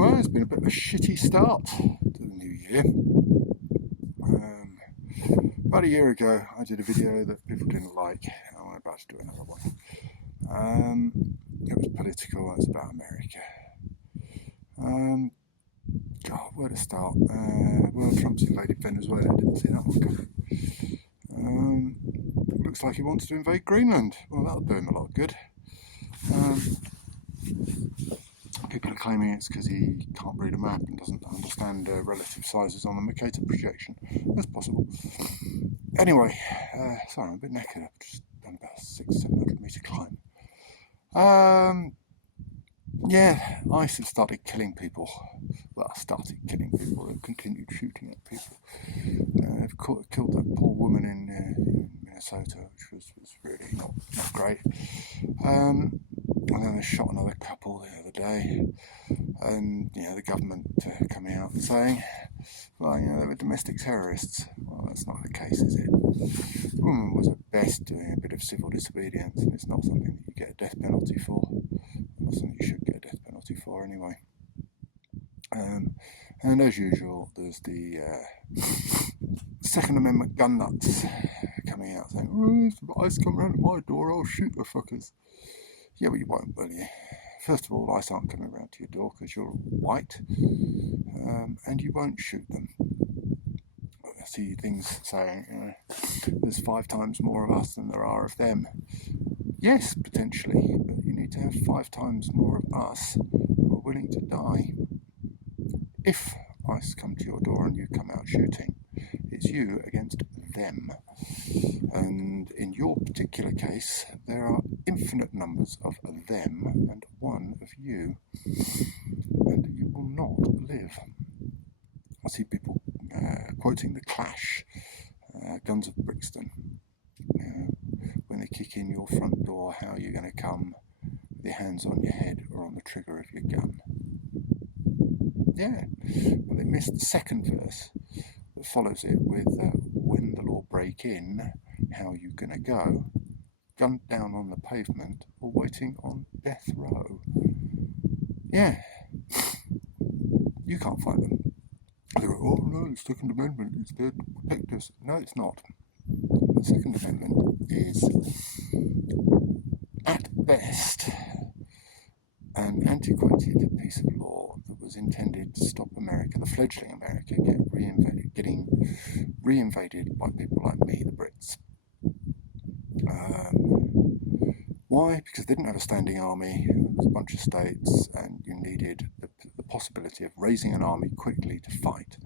Well, it's been a bit of a shitty start to the new year. About a year ago, I did a video that people didn't like. I'm about to do another one. It was political. It was about America. God, where to start? Well, Trump's invaded Venezuela. I didn't see that one coming. Looks like he wants to invade Greenland. Well, that'll do him a lot of good. People are claiming it's because he can't read a map and doesn't understand relative sizes on the Mercator projection. That's possible. Anyway, sorry, I'm a bit knackered. I've just done about a 700 metre climb. Yeah, ICE have started killing people. Well, started killing people. They've continued shooting at people. They've killed that poor woman in Minnesota, which was really not great. And then they shot another couple the other day. And, the government coming out and saying, well, they were domestic terrorists. Well, that's not the case, is it? The woman was at best doing a bit of civil disobedience, and it's not something that you get a death penalty for. Not something you should get a death penalty for anyway. And as usual, there's the Second Amendment gun nuts coming out saying, oh, if ICE come round to my door, I'll shoot the fuckers. Yeah, well, you won't, will you? First of all, ICE aren't coming round to your door because you're white, and you won't shoot them. I see things saying, there's 5 times more of us than there are of them. Yes, potentially, but you need to have 5 times more of us who are willing to die. If ICE come to your door and you come out shooting, it's you against them. And in your particular case, there are infinite numbers of them and 1 of you, and you will not live. I see people quoting The Clash, Guns of Brixton. When they kick in your front door, how are you going to come with your hands on your head or on the trigger of your gun? Yeah, but they missed the second verse that follows it with when the law break in, how are you going to go? Gunned down on the pavement or waiting on death row? Yeah, you can't fight them. They go, oh no, the Second Amendment is there to protect us. No, it's not. The Second Amendment is, at best, an antiquated piece of law that was intended to stop America, the fledgling America, getting reinvaded by people like me, the Brits. Why? Because they didn't have a standing army. There was a bunch of states, and you needed the possibility of raising an army quickly to fight.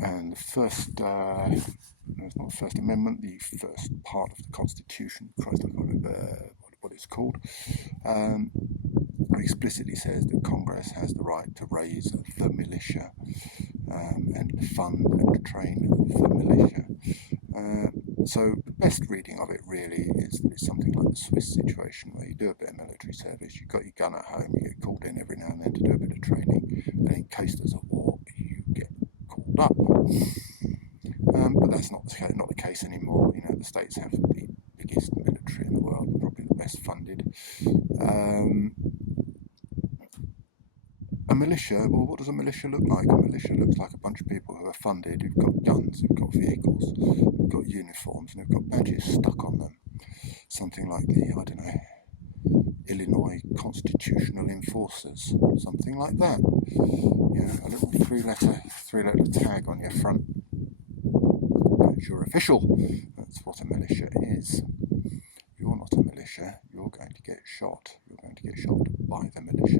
And the first, it's not the First Amendment, the first part of the Constitution, Christ, I can't remember what it's called, explicitly says that Congress has the right to raise the militia and fund and train the militia. So the best reading of it really is that it's something like the Swiss situation where you do a bit of military service, you've got your gun at home, you get called in every now and then to do a bit of training, and in case there's a war, you get called up. But that's not the case anymore. The states have the biggest military in the world, probably the best funded. A militia, well, what does a militia look like? A militia looks like a bunch of people who are funded, who've got guns, who've got vehicles, who've got uniforms, and who've got badges stuck on them. Something like the, Illinois Constitutional Enforcers, something like that. A little three-letter tag on your front. That's your official. That's what a militia is. You're not a militia. You're going to get shot. You're going to get shot by the militia.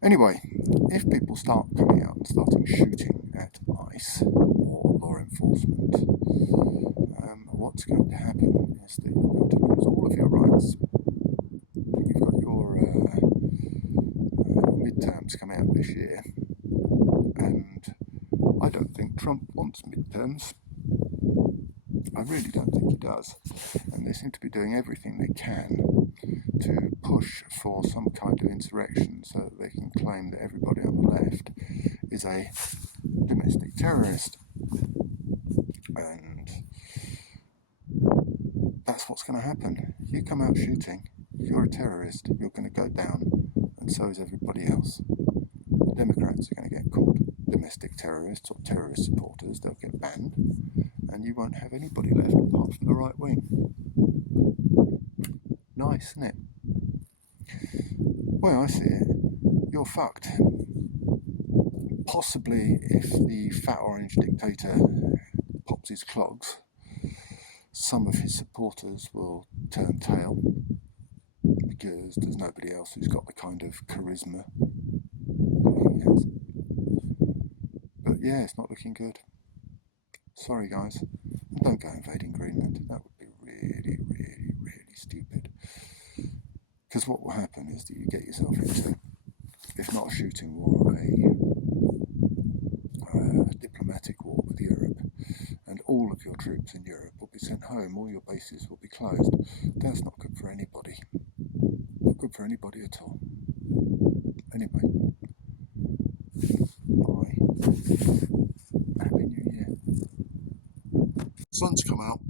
Anyway, if people start coming out and starting shooting at ICE or law enforcement, what's going to happen is that you're going to lose all of your rights. You've got your midterms coming out this year, and I don't think Trump wants midterms. I really don't think he does, and they seem to be doing everything they can to push for some kind of insurrection so that they can claim that everybody on the left is a domestic terrorist. And that's what's going to happen. You come out shooting, you're a terrorist, you're going to go down, and and so is everybody else. The Democrats are going to get called domestic terrorists or terrorist supporters. They'll get banned, and you won't have anybody left apart from the right wing. Nice, isn't it? Well, I see it. You're fucked. Possibly if the fat orange dictator pops his clogs, some of his supporters will turn tail because there's nobody else who's got the kind of charisma that he has. But yeah, it's not looking good. Sorry guys. And don't go invading Greenland. That would be really, really, really stupid. Because what will happen is that you get yourself into, if not a shooting war, a diplomatic war with Europe, and all of your troops in Europe will be sent home, all your bases will be closed. That's not good for anybody. Not good for anybody at all. Anyway, bye. Happy New Year. Sun's come out.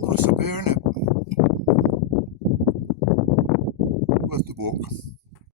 Nice up here, isn't it? Worth the walk.